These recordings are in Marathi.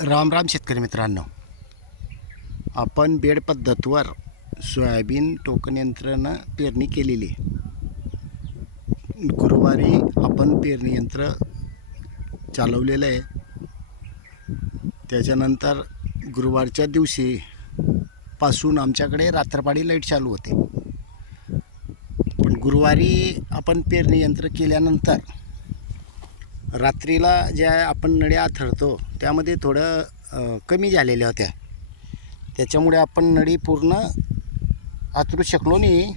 राम राम शेतकरी मित्रांनो. आपण बेड पद्धतवर सोयाबीन टोकन यंत्रानं पेरणी केलेली. गुरुवारी आपण पेरणी यंत्र चालवलेलं आहे. त्याच्यानंतर गुरुवारच्या दिवशी पासून आमच्याकडे रात्रपाडी लाइट चालू होते. पण गुरुवारी आपण पेरणी यंत्र केल्यानंतर रात्रीला ज्या आपण नळ्या थरतो त्यामध्ये थोडं कमी झालेल्या होत्या. त्याच्यामुळे आपण नळी पूर्ण आतरू शकलो नाही.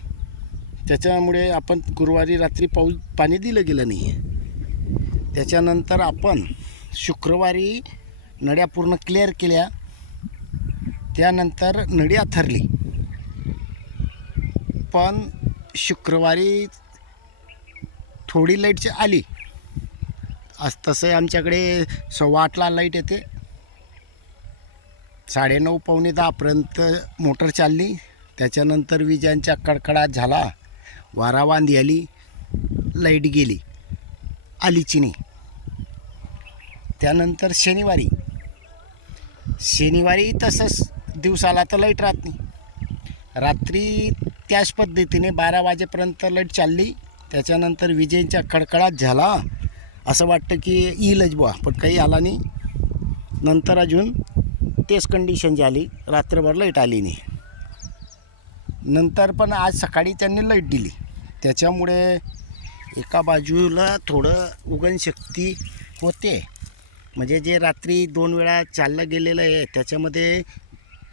त्याच्यामुळे आपण गुरुवारी रात्री पाऊस पाणी दिलं गेलं नाही. त्याच्यानंतर आपण शुक्रवारी नळ्या पूर्ण क्लिअर केल्या. त्यानंतर नळी आथरली. पण शुक्रवारी थोडी लाईटची आली. आज तसं आमच्याकडे सव्वा लाइट येते. साडेनऊ पावणे दहापर्यंत मोटर चालली. त्याच्यानंतर विजांच्या कडकडाट झाला. वारा आली लाइट गेली. आलीची नाही. त्यानंतर शनिवारी. शनिवारी तसंच दिवसाला तर लाइट राहत नाही. रात्री त्याच पद्धतीने बारा वाजेपर्यंत लाइट चालली. त्याच्यानंतर विजेंच्या कडकडाट झाला. असं वाटतं की येईलच बुवा पण काही आला नाही. नंतर अजून तेच कंडिशन झाली रात्रभर लाइट आली नाही. नंतर पण आज सकाळी त्यांनी लाइट दिली. त्याच्यामुळे एका बाजूला थोडं उगणशक्ती होते. म्हणजे जे रात्री दोन वेळा चाललं गेलेलं आहे त्याच्यामध्ये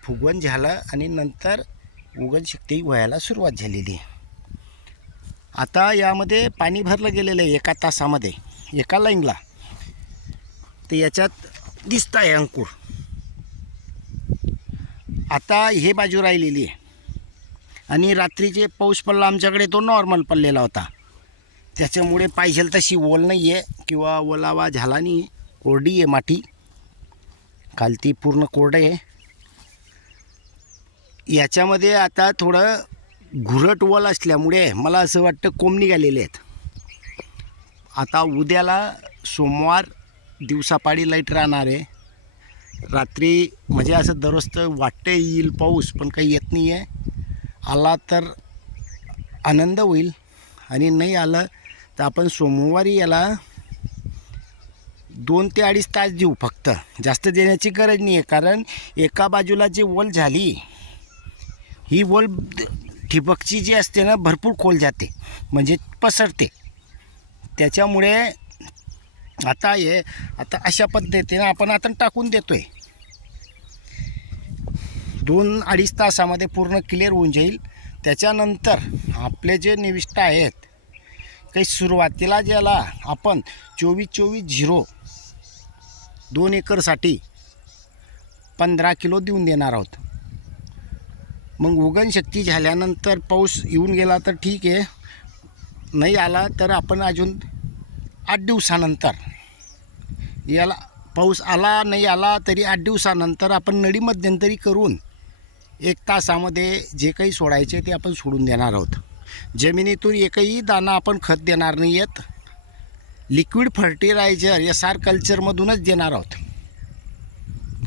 फुगवण झालं आणि नंतर उगणशक्ती व्हायला सुरुवात झालेली आहे. आता यामध्ये पाणी भरलं गेलेलं आहे एका तासामध्ये. एका लाईनला तर याच्यात दिसत आहे अंकुर. आता हे बाजू राहिलेली आहे. आणि रात्रीचे पाऊस पडला आमच्याकडे तो नॉर्मल पडलेला होता. त्याच्यामुळे पाहिजे तशी ओल नाही आहे किंवा ओलावा झाला नाही कोरडी आहे माती. खालती पूर्ण कोरडं आहे. याच्यामध्ये आता थोडं घुरट ओल असल्यामुळे मला असं वाटतं कोंब निघालेले आहेत. आता उद्याला सोमवार दिवसापाडी लाइट राहणार आहे. रात्री म्हणजे असं दररोज तर वाटतं येईल पाऊस पण काही येत नाही आहे आला तर आनंद होईल आणि नाही आलं तर आपण सोमवारी याला दोन ते अडीच तास देऊ फक्त. जास्त देण्याची गरज नाही आहे कारण एका बाजूला जी वल झाली ही वल ठिबकची जी असते ना भरपूर खोल जाते म्हणजे पसरते. त्याच्यामुळे आता हे आता अशा पद्धतीने आपण आता टाकून देतोय. दोन अडीच तासामध्ये पूर्ण क्लिअर होऊन जाईल. त्याच्यानंतर आपले जे निविष्ट आहेत काही सुरुवातीला ज्याला आपण चोवीस चोवीस झिरो दोन एकरसाठी पंधरा किलो देऊन देणार आहोत. मग उगणशक्ती झाल्यानंतर पाऊस येऊन गेला तर ठीक आहे. नाही आला तर आपण अजून आठ दिवसानंतर याला पाऊस आला नाही आला तरी आठ दिवसानंतर आपण नळी मध्यंतरी करून एक तासामध्ये जे काही सोडायचे ते आपण सोडून देणार आहोत. जमिनीतून एकही दाणा आपण खत देणार नाही आहेत. लिक्विड फर्टिलायझर एस आर कल्चरमधूनच देणार आहोत.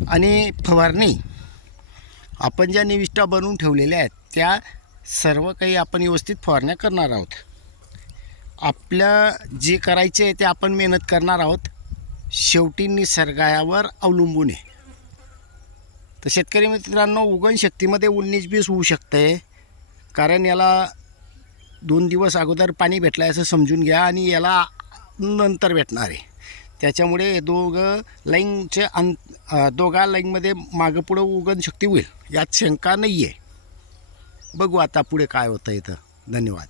आणि फवारणी आपण ज्या निविष्ठा बनवून ठेवलेल्या आहेत त्या सर्व काही आपण व्यवस्थित फवारण्या करणार आहोत. आपल्या जे करायचे आहे ते आपण मेहनत करणार आहोत. शेवटी निसर्गावर अवलंबून आहे. तर शेतकरी मित्रांनो उगण शक्तीमध्ये उन्नीस बीस होऊ शकते. कारण याला दोन दिवस अगोदर पाणी भेटलं आहे असं समजून घ्या आणि याला नंतर भेटणार आहे. त्याच्यामुळे दोघं लाईनचे अं अं, दोघा लाईनमध्ये मागं पुढं उगण शक्ती होईल. यात शंका नाही आहे बघू आता पुढे काय होतं इथं. धन्यवाद.